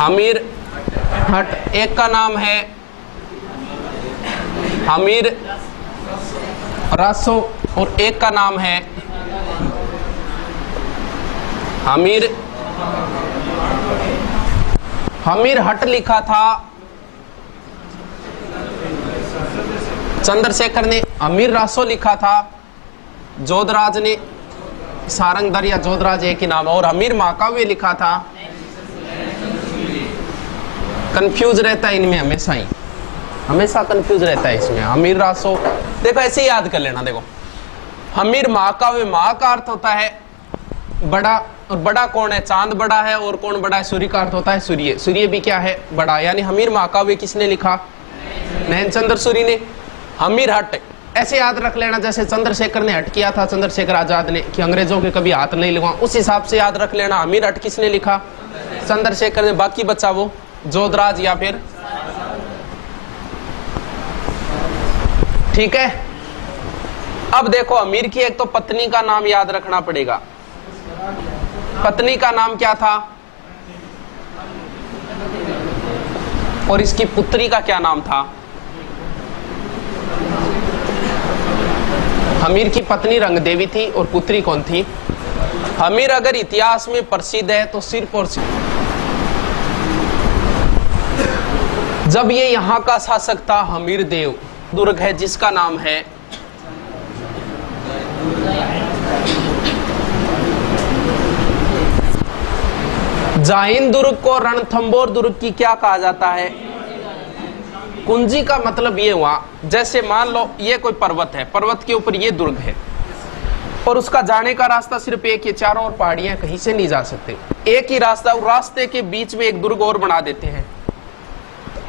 अमीर हट, एक का नाम है अमीर रासो और एक का नाम है अमीर हट लिखा था चंद्रशेखर ने, अमीर रासो लिखा था जोधराज ने, सारंगधर या जोधराज एक ही नाम है, और अमीर महाकाव्य लिखा था। कंफ्यूज रहता है इनमें हमेशा कंफ्यूज रहता है इसमें। अमीर रासो देखो ऐसे ही याद कर लेना। देखो अमीर महाकाव्य, महा का अर्थ होता है बड़ा, और बड़ा कौन है? चांद बड़ा है, और कौन बड़ा है? सूर्य का अर्थ होता है सूर्य, सूर्य भी क्या है? बड़ा। यानी अमीर महाकाव्य किसने लिखा? नैनचंद्र सूरी ने। अमीर हट ऐसे याद रख लेना जैसे चंद्रशेखर ने हट किया था, चंद्रशेखर आजाद ने, कि अंग्रेजों के कभी हाथ नहीं लगवा, उस हिसाब से याद रख लेना। अमीर हट किसने लिखा? चंद्रशेखर ने। बाकी बचा वो जोधराज या फिर, ठीक है। अब देखो अमीर की एक तो पत्नी का नाम याद रखना पड़ेगा। पत्नी का नाम क्या था? और इसकी पुत्री का क्या नाम था? अमीर की पत्नी रंगदेवी थी और पुत्री कौन थी? अमीर अगर इतिहास में प्रसिद्ध है तो सिर्फ और सिर्फ जब ये यहां का शासक था हमीर देव। दुर्ग है जिसका नाम है जाहिन दुर्ग को रणथंबोर दुर्ग की क्या कहा जाता है? कुंजी का मतलब ये हुआ जैसे मान लो ये कोई पर्वत है, पर्वत के ऊपर ये दुर्ग है और उसका जाने का रास्ता सिर्फ एक ही, चारों ओर पहाड़ियां, कहीं से नहीं जा सकते, एक ही रास्ता, और रास्ते के बीच में एक दुर्ग और बना देते हैं।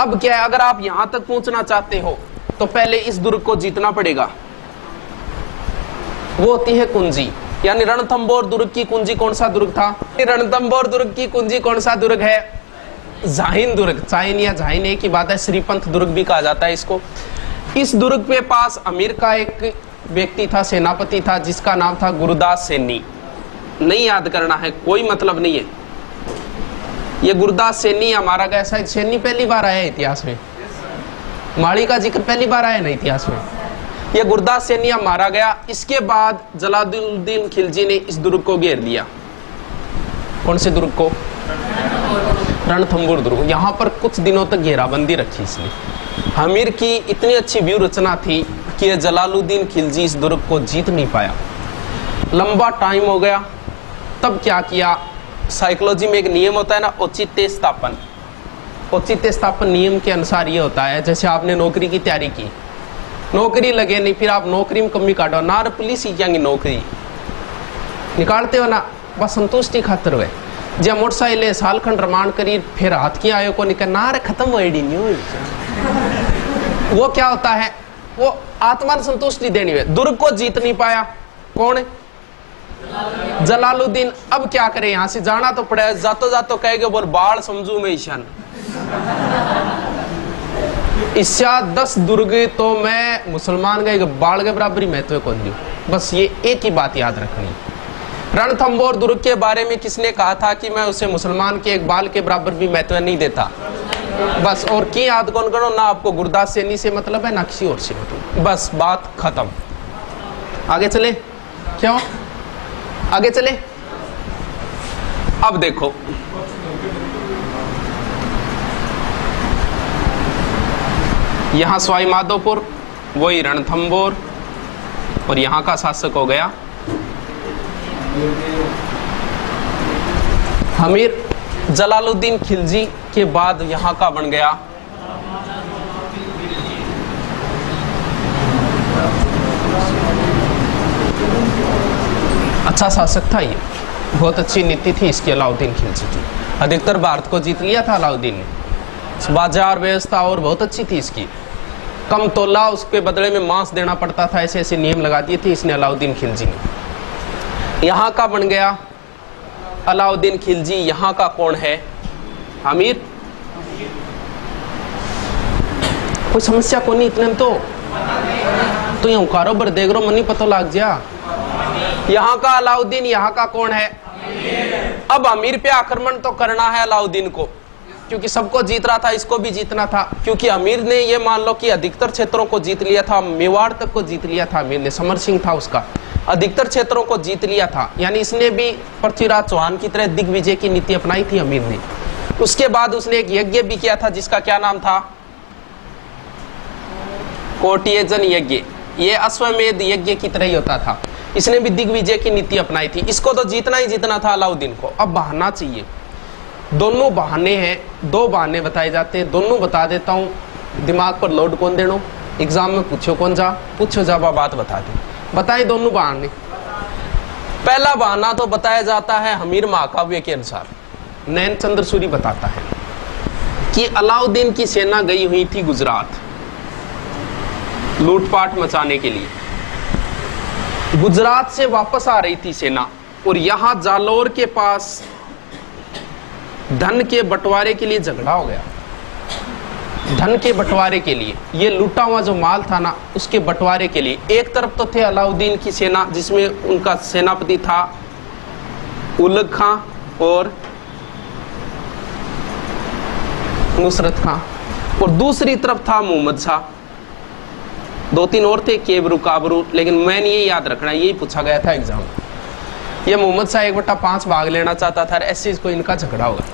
अब क्या है, अगर आप यहां तक पहुंचना चाहते हो तो पहले इस दुर्ग को जीतना पड़ेगा, वो होती है कुंजी। यानी रणथंबोर दुर्ग की कुंजी कौन सा दुर्ग था? रणथंबोर दुर्ग की कुंजी कौन सा दुर्ग है? जाहिन दुर्ग। जाहिन या जाहिन एक ही बात है, श्रीपंथ दुर्ग भी कहा जाता है इसको। इस दुर्ग के पास अमीर का एक व्यक्ति था, सेनापति था, जिसका नाम था गुरदास सैनी। नहीं याद करना है, कोई मतलब नहीं है। ये गुरदास सैनी हमारा गया, शायद सैनी पहली बार आया इतिहास में, माड़ी का जिक्र पहली बार आया ना इतिहास में। ये गुरदास सैनी मारा गया। इसके बाद जलालुद्दीन खिलजी ने इस दुर्ग को घेर लिया। कौन से दुर्ग को? रणथंबोर दुर्ग। यहाँ पर कुछ दिनों तक घेराबंदी रखी इसने। अमीर की इतनी अच्छी व्यू रचना थी कि जलालुद्दीन खिलजी इस दुर्ग को जीत नहीं पाया। लंबा टाइम हो गया। तब क्या किया? साइकोलॉजी में एक नियम होता है ना, औचित्य स्थापन। औचित्य स्थापन नियम के अनुसार ये होता है, जैसे आपने नौकरी की तैयारी की, नौकरी लगे नहीं, फिर आप नौकरी में कमी काटो ना, पुलिस ही क्या नौकरी निकालते हो ना, बस संतुष्टि खातर हुए। जब मोटरसाइकिल साल खंड रमान करी, फिर हाथ की आयो को निकल ना, खत्म हो नहीं हुई। वो क्या होता है? वो आत्मा संतुष्टि देनी है। दुर्ग को जीत नहीं पाया। कौन? जलालुद्दीन। अब क्या करे, यहां से जाना तो पड़ेगा। जातो जातो कहेगा बोल बाढ़ समझू मैं ईशान, इससे 10 दुर्ग तो मैं मुसलमान गए बाढ़ के बराबरी महत्व कौन दी। बस ये एक ही बात याद रखनी। रणथंबोर दुर्ग के बारे में किसने कहा था कि मैं उसे मुसलमान के एक बाल के बराबर भी महत्व नहीं देता? बस। और की याद कौन करो ना, आपको गुरदास सैनी से मतलब है ना किसी और से मतलब। बस बात खत्म। आगे चले? क्यों आगे चले? अब देखो यहां सवाई माधोपुर, वही रणथंबोर, और यहां का शासक हो गया अमीर। जलालुद्दीन खिलजी के बाद यहां का बन गया अच्छा शासक था ये, बहुत अच्छी नीति थी इसकी अलाउद्दीन खिलजी की। अधिकतर भारत को जीत लिया था अलाउद्दीन ने। बाजार व्यवस्था और बहुत अच्छी थी इसकी। कम तोला उसके बदले में मांस देना पड़ता था, ऐसे ऐसे नियम लगा दिए थे इसने अलाउद्दीन खिलजी ने। यहाँ का बन गया अलाउद्दीन खिलजी। यहाँ का कौन है? अमीर। कोई समस्या को नहीं इतने तो यहाँ कारोबार देख रो, मनी पता लग जा। यहाँ का अलाउद्दीन, यहाँ का कौन है? अब अमीर पे आक्रमण तो करना है अलाउद्दीन को, क्योंकि सबको जीत रहा था, इसको भी जीतना था। क्योंकि अमीर ने ये मान लो कि अधिकतर क्षेत्रों को जीत लिया था, मेवाड़ तक को जीत लिया था अमीर ने, समर सिंह था उसका, अधिकतर क्षेत्रों को जीत लिया था। यानी इसने भी पृथ्वीराज चौहान की तरह दिग्विजय की नीति अपनाई थी अमीर ने। उसके बाद उसने एक यज्ञ भी किया था जिसका क्या नाम था, कोटियजन यज्ञ। ये अश्वमेध यज्ञ की तरह ही होता था। इसने भी दिग्विजय की नीति अपनाई थी। इसको तो जीतना ही जीतना था अलाउद्दीन को। अब बहाना चाहिए, दोनों बहाने हैं, दो बहाने बताए जाते हैं, दोनों बता देता हूं। दिमाग पर लोड कौन देनो, एग्जाम में पूछो कौन जा, पूछो जा बात बता दे। बताए दोनों बहाने। पहला बहाना तो बताया जाता है हमीर महाकाव्य के अनुसार, नैन चंद्र सूरी बताता है कि अलाउद्दीन की सेना गई हुई थी गुजरात लूटपाट मचाने के लिए। गुजरात से वापस आ रही थी सेना और यहां जालौर के पास धन के बंटवारे के लिए झगड़ा हो गया। धन के बंटवारे के लिए, ये लूटा हुआ जो माल था ना, उसके बंटवारे के लिए। एक तरफ तो थे अलाउद्दीन की सेना जिसमें उनका सेनापति था उलग खां और नुसरत खां, और दूसरी तरफ था मोहम्मद शाह। दो तीन और थे, केबरू काबरू, लेकिन मैंने ये याद रखना, यही पूछा गया था एग्जाम। ये मोहम्मद शाह 1/5 भाग लेना चाहता था, ऐसे इसको इनका झगड़ा होगा।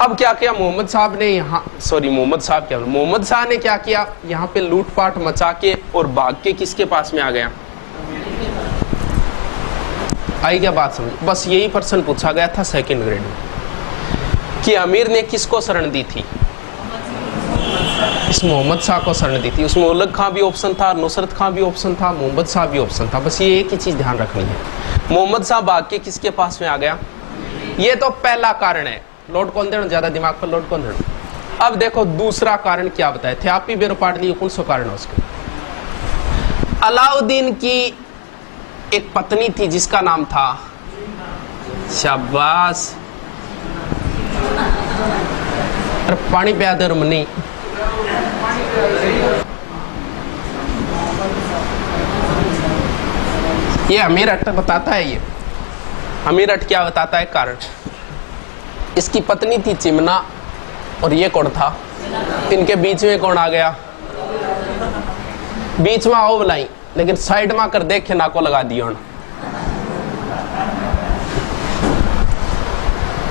अब क्या किया मोहम्मद शाह ने, मोहम्मद शाह ने क्या किया, यहाँ पे लूटपाट मचा के और भाग के किसके पास में आ गया। आई क्या बात समझ। बस यही प्रश्न पूछा गया था सेकंड ग्रेड में कि अमीर ने किसको शरण दी थी, इस मोहम्मद शाह को शरण दी थी। उसमें उलग खां भी ऑप्शन था, नुसरत खां भी ऑप्शन था, मोहम्मद शाह भी ऑप्शन था। बस ये एक ही चीज ध्यान रखनी है, मोहम्मद शाह भाग के किसके पास में आ गया। ये तो पहला कारण है, लोड कौन देना, ज्यादा दिमाग पर लोड कौन देना। अब देखो दूसरा कारण क्या बताए थे आप ही बेरो पाट लिए, कौन सा कारण है उसके। अलाउद्दीन की एक पत्नी थी जिसका नाम था, शाबाश, अरे पानी पिया दे मनी। ये अमीर अट बताता है, ये अमीर अट क्या बताता है कारण। इसकी पत्नी थी चिमना और ये कौन था, इनके बीच में कौन आ गया, बीच में आओ बुलाई, लेकिन साइड में कर देख ना को लगा दियो।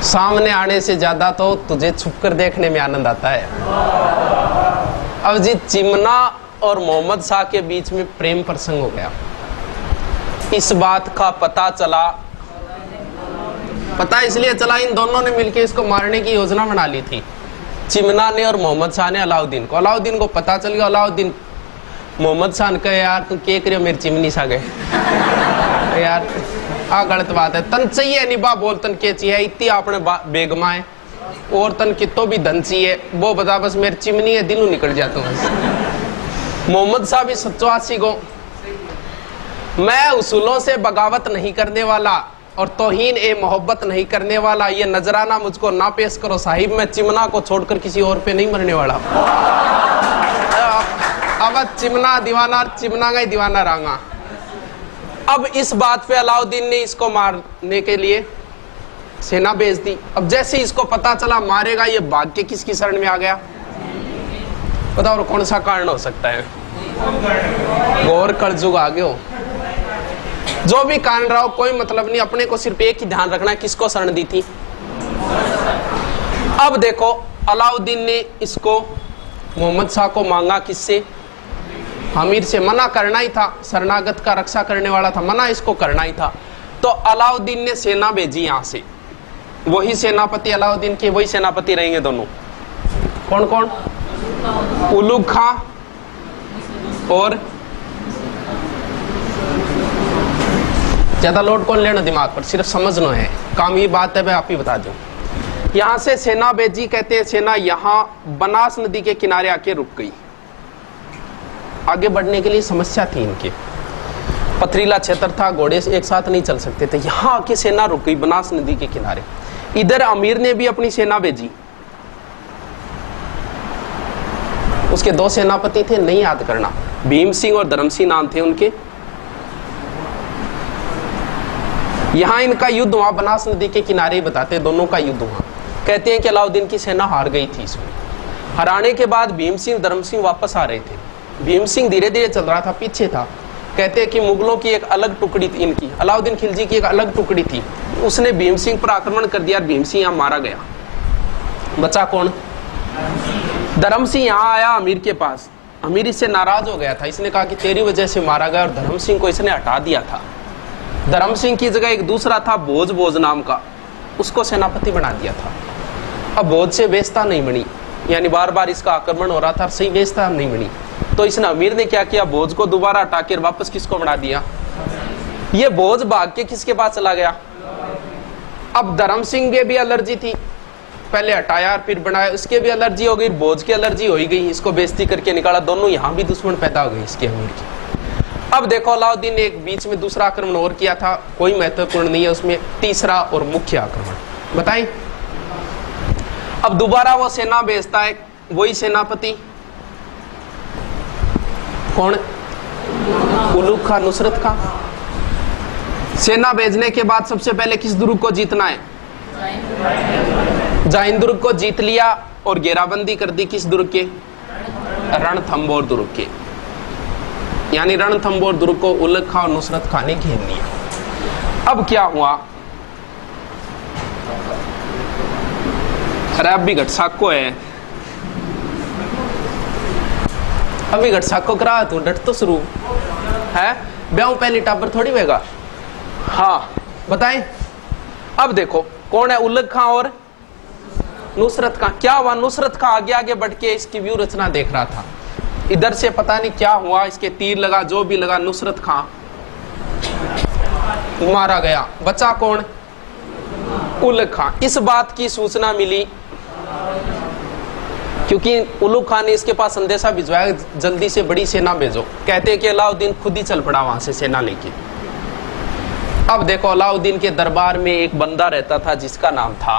सामने आने से ज्यादा तो तुझे छुपकर देखने में आनंद आता है। अब जी चिमना और मोहम्मद शाह के बीच में प्रेम प्रसंग हो गया। इस बात का पता चला, पता इसलिए चला इन दोनों ने मिलकर इसको मारने की योजना बना ली थी, चिमना ने और मोहम्मद शाह ने अलाउद्दीन को। अलाउद्दीन को पता चल गया, अलाउद्दीन मोहम्मद शाह ने कहा यार तू क्या करियो मेरी चिमनी सा गए यार आ गलत बात है, तन चाहिए निभा बोल तन के चाहिए, इतनी आपने बेगमा है और तन कितो भी धन चाहिए वो बता, बस मेरी चिमनी है दिनों निकल जाता हूँ। मोहम्मद शाह भी सच्चासी को, मैं उसूलों से बगावत नहीं करने वाला और तौहीन ए मोहब्बत नहीं करने वाला, ये नजराना मुझको ना पेश करो साहिब, मैं चिमना को छोड़कर किसी और पे नहीं मरने वाला। अब चिमना दीवाना, चिमना का ही दीवाना रहा। अब इस बात पे अलाउद्दीन ने इसको मारने के लिए सेना भेज दी। अब जैसे इसको पता चला मारेगा, ये भाग के किसकी शरण में आ गया, बताओ कौन सा कारण हो सकता है। घोर कलयुग आ गयो, जो भी कारण रहा हो कोई मतलब नहीं, अपने को सिर्फ एक ही ध्यान रखना है किसको शरण दी थी। अब देखो अलाउद्दीन ने इसको मोहम्मद शाह को मांगा किससे, अमीर से। मना करना ही था, शरणागत का रक्षा करने वाला था, मना इसको करना ही था। तो अलाउद्दीन ने सेना भेजी यहां से, वही सेनापति अलाउद्दीन के वही सेनापति रहेंगे दोनों, कौन कौन, उलुग खां और ज्यादा लोड कौन लेना दिमाग पर, सिर्फ समझना है काम, ये बात है मैं आप ही बता दूं। यहां से सेना भेजी, कहते हैं सेना यहां बनास नदी के किनारे आके रुक गई। आगे बढ़ने के लिए समस्या थी इनके, पथरीला क्षेत्र था, घोड़े एक साथ नहीं चल सकते थे। यहां आके सेना रुक गई बनास नदी के किनारे। इधर अमीर ने भी अपनी सेना भेजी, उसके दो सेनापति थे, नहीं याद करना, भीम सिंह और धर्म सिंह नाम थे उनके। यहां इनका युद्ध हुआ, बनास नदी के किनारे ही बताते दोनों का युद्ध हुआ। कहते हैं कि अलाउद्दीन की सेना हार गई थी इसमें। हराने के बाद भीम सिंह धर्म सिंह वापस आ रहे थे। भीम सिंह धीरे धीरे चल रहा था, पीछे था। कहते हैं कि मुगलों की एक अलग टुकड़ी थी, इनकी अलाउद्दीन खिलजी की एक अलग टुकड़ी थी, उसने भीम सिंह पर आक्रमण कर दिया और भीम सिंह यहाँ मारा गया। बचा कौन? धर्म सिंह यहाँ आया अमीर के पास। अमीर इससे नाराज हो गया था, इसने कहा कि तेरी वजह से मारा गया, और धर्म सिंह को इसने हटा दिया था। धर्म सिंह की जगह एक दूसरा था भोज नाम का, उसको सेनापति बना दिया था। अब भोज से बेइज्जती नहीं बनी, यानी बार बार इसका आक्रमण हो रहा था, सही बेइज्जती नहीं बनी, तो इसने अमीर ने क्या किया, भोज को दोबारा हटा कर वापस किसको बना दिया? ये भोज भाग के किसके पास चला गया? अब धर्म सिंह के भी एलर्जी थी, पहले हटाया फिर बनाया, इसके भी एलर्जी हो गई, भोज की एलर्जी हो ही गई, इसको बेइज्जती करके निकाला, दोनों यहाँ भी दुश्मन पैदा हो गए इसके अमीर की। अब देखो अलाउद्दीन ने एक बीच में दूसरा आक्रमण और किया था, कोई महत्वपूर्ण नहीं है उसमें, तीसरा और मुख्य आक्रमण बताएं। अब दोबारा वो सेना भेजता है, वही सेनापति कौन? उलुग खां, नुसरत खां। सेना भेजने के बाद सबसे पहले किस दुर्ग को जीतना है? जाहिन दुर्ग को जीत लिया और घेराबंदी कर दी, किस दुर्ग के? रणथंबोर दुर्ग के। यानी रणथंबोर दुर्ग को उलुग खां और नुसरत खां ने घेर लिया। अब क्या हुआ? अरे अब भी घटसाको है, अभी घटसाको करा तू, डट तो शुरू है, ब्याह पहली टाबर थोड़ी होगा। हाँ बताएं। अब देखो कौन है? उलुग खां और नुसरत खां। क्या हुआ? नुसरत खां आगे आगे बढ़ के इसकी व्यू रचना देख रहा था, इधर से पता नहीं क्या हुआ, इसके तीर लगा, जो भी लगा, नुसरत खां मारा गया। बचा कौन? उलुग खां। इस बात की सूचना मिली क्योंकि उलुग खां ने इसके पास संदेशा भिजवाया, जल्दी से बड़ी सेना भेजो। कहते हैं कि अलाउद्दीन खुद ही चल पड़ा वहां से सेना लेके। अब देखो अलाउद्दीन के दरबार में एक बंदा रहता था जिसका नाम था